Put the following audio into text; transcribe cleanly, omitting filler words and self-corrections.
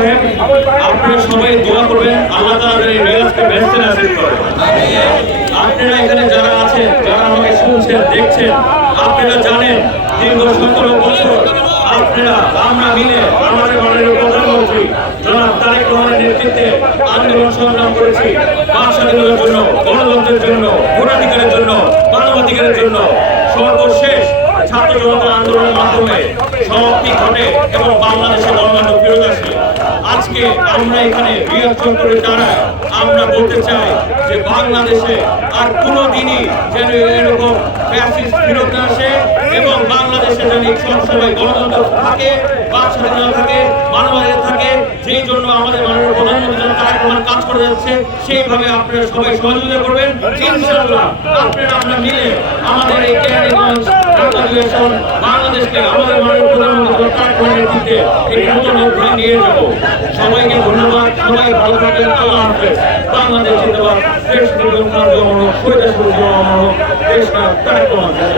সাহেব, আপনারা সবাই দোয়া করবেন আল্লাহ তাআলা এই রিয়াজকে ব্যস্ত নাসিব করে। আপনারা এখানে যারা আছেন, যারা আমাকে শুনছেন দেখছেন, আপনারা জানেন দীর্ঘ 17 বছর আপনারা আমরা মিলে আমাদের মাননীয় প্রধানমন্ত্রী জনাব তারেক রহমানের নেতৃত্বে আন্দোলন সংগ্রাম করেছি বাক স্বাধীনতার জন্য, গণতন্ত্রের জন্য, ভোটাধিকারের জন্য, মানবাধিকারের জন্য। সর্বশেষ ছাত্র জনতা আন্দোলনের মাধ্যমে সমাপ্তি ঘটে এবং বাংলাদেশে গণতন্ত্র ফেরত আসে। আজকে আমরা এখানে রিয়াজ চত্বরে দাঁড়াই, আমরা বলতে চাই যে বাংলাদেশে আর কোনোদিনই যেন এরকম ফ্যাসিস্ট ফেরত না আসে এবং বাংলাদেশে যেন সবসময় গণতন্ত্র থাকে, বাক স্বাধীনতা থাকে, মানবাধিকার থাকে, যেই জন্য আমাদের মাননীয় প্রধানমন্ত্রী তারেক রহমান কাজ করে যাচ্ছে, সেইভাবে আপনারা সবাই সহযোগিতা করবেন। ইনশাআল্লাহ আপনারা আমরা মিলে আমাদের এই কেরানীগঞ্জ বাংলাদেশকে আমাদের মাননীয় প্রধানমন্ত্রী তারেক রহমানের নেতৃত্বে এই নতুন অধ্যায় নিয়ে যাব। সবাইকে ধন্যবাদ, সবাই ভালো থাকেন, আল্লাহ হাফেজ। বাংলাদেশ জিন্দাবাদ, দেশ নির্মাণ কার্য অমর, শহীদ দেশ তারেক রহমান।